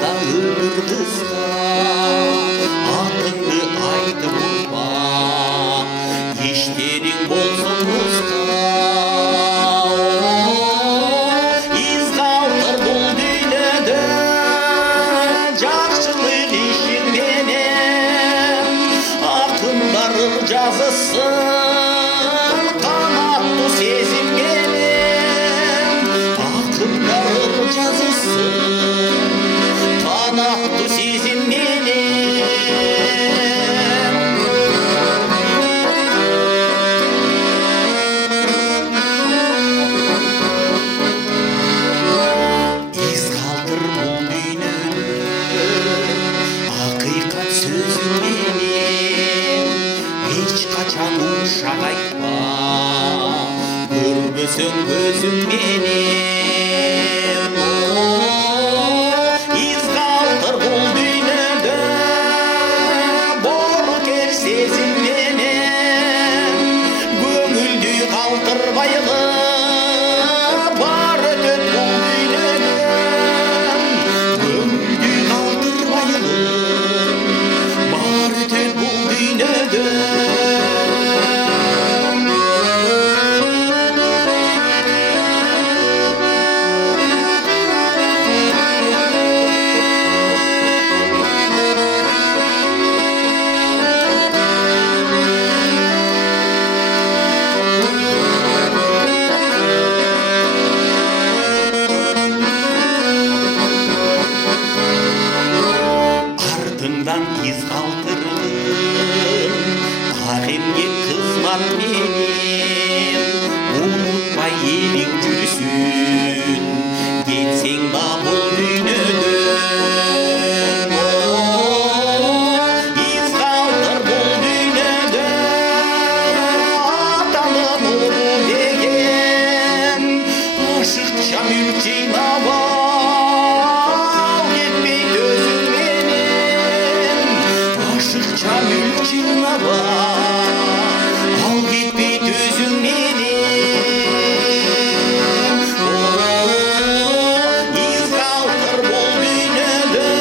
да өмір қысқа, атыңды айтып ұлпа, ештерің болсын қысқа. Из қалтыр бұл дүниеде жақсылық ешерменен, ақындар жазысын қанатты сезімменен, ақындар жазысын қанатты сезімменен. Из қалтыр бұл дүниеде ақиқат сөзіңменен, ешқашан ушақ айтпа, көрбесең көзіңменен. Из қалтыр бұл дүниеде боркер сезімменен, көңілді қалтырбайлы бар өтет бұл дүниеден. Көңілді қалтырбайлы бар өтет бұл дүниеден. Артыңдан из қалтырдың ақемге қызмат менен, ұмытпай елің жүрсін кетсең ба бұл дүниеден. Из қалтыр бұл дүниеде атаның ұры деген, ашықша мүлк жинап ал, кетпей төзіңменен. Ашықша мүлк жинап ал, кетпей төзіңменен. Из қалтыр бұл дүниеде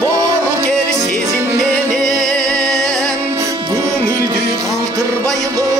боркер сезімменен, көңілді қалтырбайлы